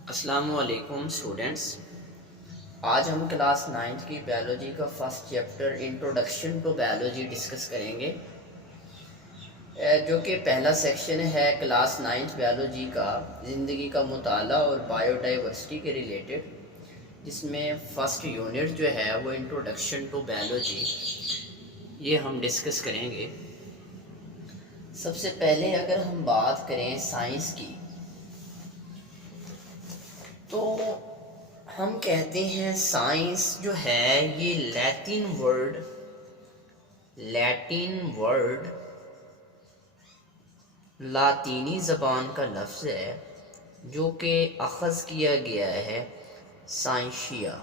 अस्सलामु अलैकुम स्टूडेंट्स। आज हम क्लास नाइन्थ की बायोलॉजी का first chapter introduction to biology discuss करेंगे, जो कि पहला सेक्शन है क्लास नाइन्थ बायोलॉजी का, ज़िंदगी का मुताला और बायोडाइवर्सिटी के रिलेटेड, जिसमें फ़र्स्ट यूनिट जो है वो इंट्रोडक्शन टू बायोलॉजी, ये हम डिस्कस करेंगे। सबसे पहले अगर हम बात करें साइंस की, तो हम कहते हैं साइंस जो है ये लैटिन वर्ड लातीनी ज़बान का लफ्ज़ है जो कि अख़ज़ किया गया है साइंशिया।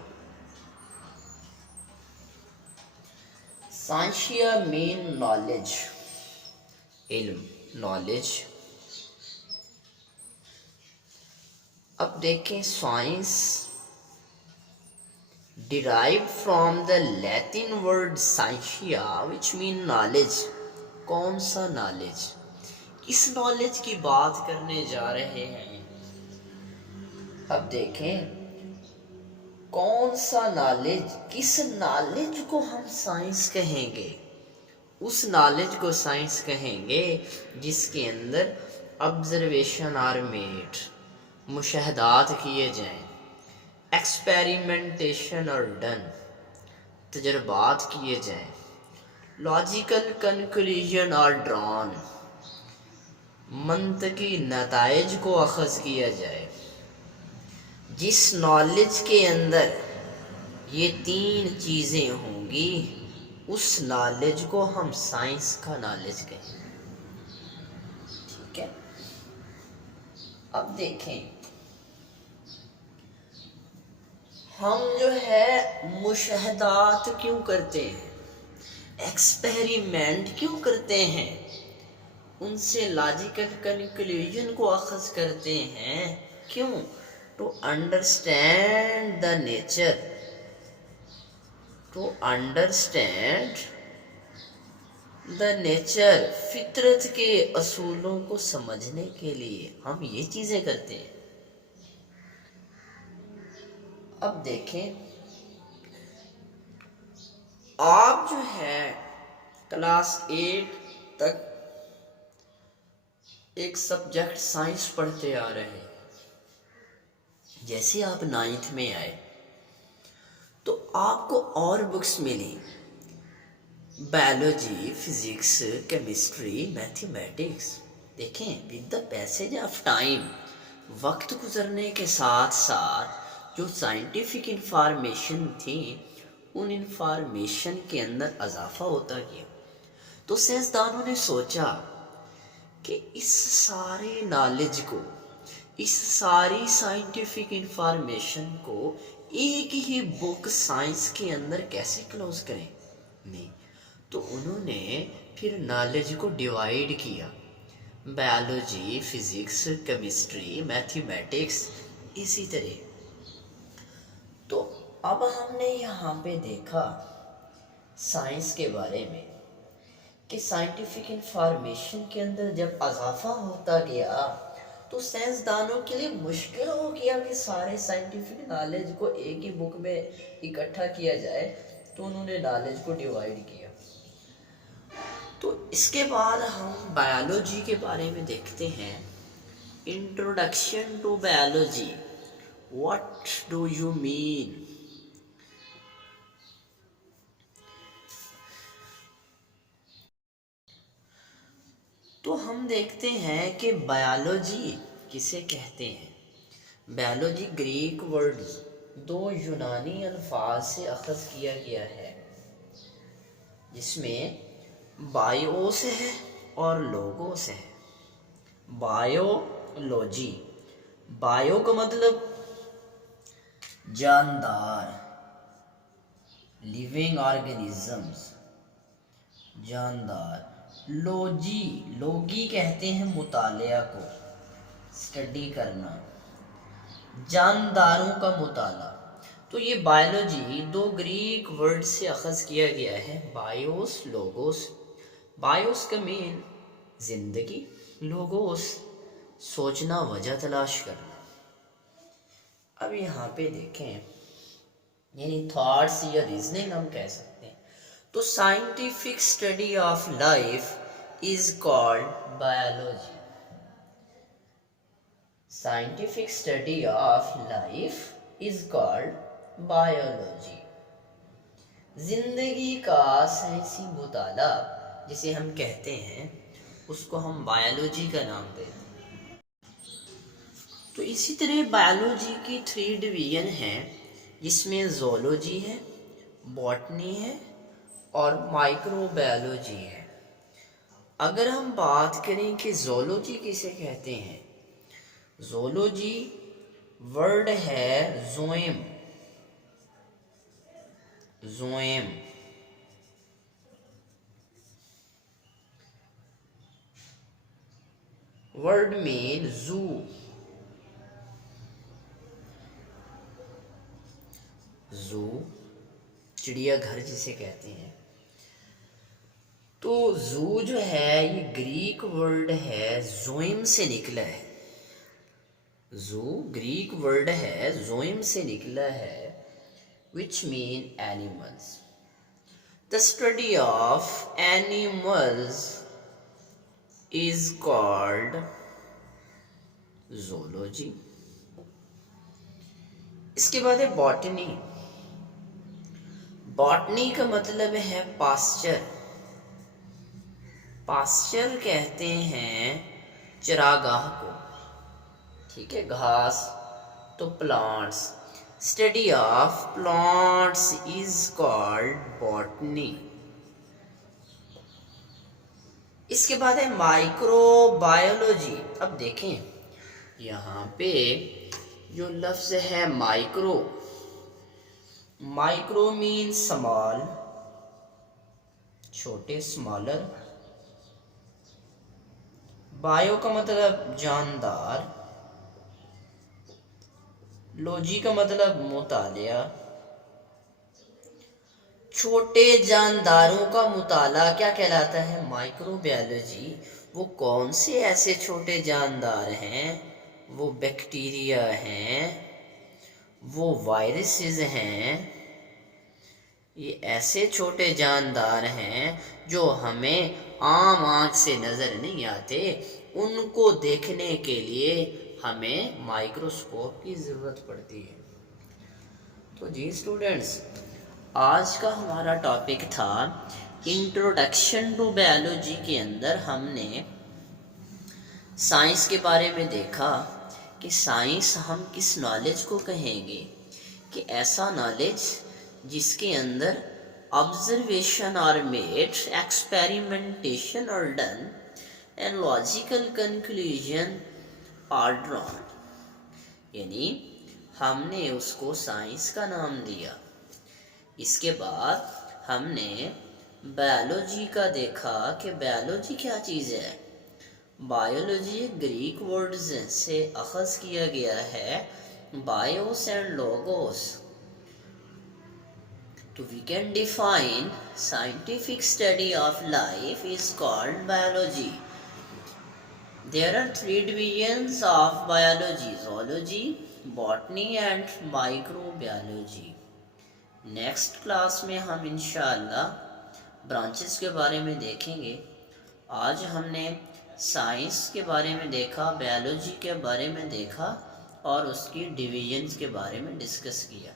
साइंशिया मीन नॉलेज, इल्म, नॉलेज। अब देखें, science derived from the Latin word scientia which mean knowledge। कौन सा नॉलेज? किस नॉलेज की बात करने जा रहे हैं? अब देखें, कौन सा नॉलेज, किस नॉलेज को हम साइंस कहेंगे? उस नॉलेज को साइंस कहेंगे जिसके अंदर ऑब्जर्वेशन आर मेड, मुशाहदात किए जाएं, एक्सपेरिमेंटेशन और डन, तजर्बात किए जाएं, लॉजिकल कंक्लूजन और ड्रॉन, मंतकी नताइज को अखज़ किया जाए। जिस नॉलेज के अंदर ये तीन चीज़ें होंगी उस नॉलेज को हम साइंस का नॉलेज कहें। ठीक है, अब देखें, हम जो है मुशाहदात क्यों करते हैं, एक्सपेरिमेंट क्यों करते हैं, उनसे लॉजिकल कंक्लूजन को अखज़ करते हैं। क्यों? To understand the nature, to understand the nature, फितरत के असूलों को समझने के लिए हम ये चीज़ें करते हैं। अब देखें, आप जो है क्लास 8 तक एक सब्जेक्ट साइंस पढ़ते आ रहे हैं। जैसे आप 9th में आए तो आपको और बुक्स मिली, बायोलॉजी, फिजिक्स, केमिस्ट्री, मैथमेटिक्स। देखें, with the passage of time, वक्त गुजरने के साथ साथ जो साइंटिफिक इंफॉर्मेशन थी उन इंफॉर्मेशन के अंदर इजाफा होता गया। तो साइंसदानों ने सोचा कि इस सारे नॉलेज को, इस सारी साइंटिफिक इंफॉर्मेशन को एक ही बुक साइंस के अंदर कैसे क्लोज करें। नहीं, तो उन्होंने फिर नॉलेज को डिवाइड किया, बायोलॉजी, फिजिक्स, केमिस्ट्री, मैथमेटिक्स, इसी तरह। तो अब हमने यहाँ पे देखा साइंस के बारे में कि साइंटिफिक इंफॉर्मेशन के अंदर जब इजाफा होता गया तो साइंसदानों के लिए मुश्किल हो गया कि सारे साइंटिफिक नॉलेज को एक ही बुक में इकट्ठा किया जाए, तो उन्होंने नॉलेज को डिवाइड किया। तो इसके बाद हम बायोलॉजी के बारे में देखते हैं। Introduction to biology, what do you mean? तो हम देखते हैं कि बायोलॉजी किसे कहते हैं। बायोलॉजी ग्रीक वर्ड दो यूनानी अल्फाज से अखज़ किया गया है, जिसमें बायोस है और लोगोस है। बायोलॉजी, बायो का मतलब जानदार, लिविंग ऑर्गेनिजम्स, जानदार। लोजी, लोगी कहते हैं मुतालिया को, स्टडी करना, जानदारों का मुताला। तो ये बायोलॉजी दो ग्रीक वर्ड से अखज़ किया गया है, बायोस, लोगोस। बायोस का मीन जिंदगी, लोगोस सोचना, वजह तलाश करना। अब यहाँ पे देखें, यानी थॉट्स या रीजनिंग हम कह सकते हैं। तो scientific study of life is called biology. Scientific study of life is called biology. जिंदगी का साइंसी मुताला जिसे हम कहते हैं, उसको हम बायोलॉजी का नाम देते हैं। तो इसी तरह बायोलॉजी की 3 डिवीजन हैं, जिसमें ज़ूलॉजी है, बॉटनी है और माइक्रोबायोलॉजी है। अगर हम बात करें कि ज़ूलॉजी किसे कहते हैं, ज़ूलॉजी वर्ड है ज़ोएम। ज़ोएम वर्ड में जू, जू चिड़ियाघर जिसे कहते हैं। तो जू जो है ये ग्रीक वर्ड है, ज़ोइम से निकला है। जू ग्रीक वर्ड है, ज़ोइम से निकला है, which mean animals. The study of animals is called zoology. इसके बाद है बॉटनी। बॉटनी का मतलब है पास्चर। पास्चर कहते हैं चरागाह को, ठीक है, घास। तो plants, study of plants is called botany. इसके बाद है माइक्रोबायोलॉजी। अब देखें यहाँ पे जो लफ्ज है माइक्रो, माइक्रो मीन स्मॉल, छोटे, स्मॉलर। बायो का मतलब जानदार, लॉजी का मतलब मुतालिया। छोटे जानदारों का मुताला क्या कहलाता है, माइक्रोबायोलॉजी। वो कौन से ऐसे छोटे जानदार हैं, वो बैक्टीरिया हैं, वो वायरसेस हैं, ये ऐसे छोटे जानदार हैं जो हमें आम आँख से नज़र नहीं आते। उनको देखने के लिए हमें माइक्रोस्कोप की ज़रूरत पड़ती है। तो जी स्टूडेंट्स, आज का हमारा टॉपिक था इंट्रोडक्शन टू बायोलॉजी। के अंदर हमने साइंस के बारे में देखा कि साइंस हम किस नॉलेज को कहेंगे, कि ऐसा नॉलेज जिसके अंदर ऑब्जर्वेशन और मेड, एक्सपेरिमेंटेशन और done and logical conclusion are drawn, यानी हमने उसको साइंस का नाम दिया। इसके बाद हमने बायोलॉजी का देखा कि बायोलॉजी क्या चीज़ है। बायोलॉजी ग्रीक वर्ड्स से अखज़ किया गया है, बायोस एंड लोगोस। तो we can define scientific study of life is called biology. There are 3 divisions of biology: zoology, botany and microbiology. Next class में हम इंशाअल्लाह ब्रांचेस के बारे में देखेंगे। आज हमने साइंस के बारे में देखा, बायोलॉजी के बारे में देखा और उसकी डिवीजन्स के बारे में डिस्कस किया।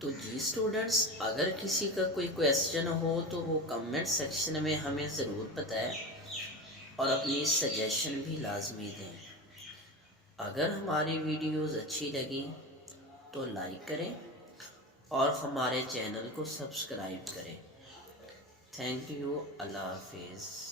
तो जी स्टूडेंट्स, अगर किसी का कोई क्वेश्चन हो तो वो कमेंट सेक्शन में हमें ज़रूर बताएं और अपनी सजेशन भी लाजमी दें। अगर हमारी वीडियोस अच्छी लगी तो लाइक करें और हमारे चैनल को सब्सक्राइब करें। Thank you. अल्लाह हाफिज़।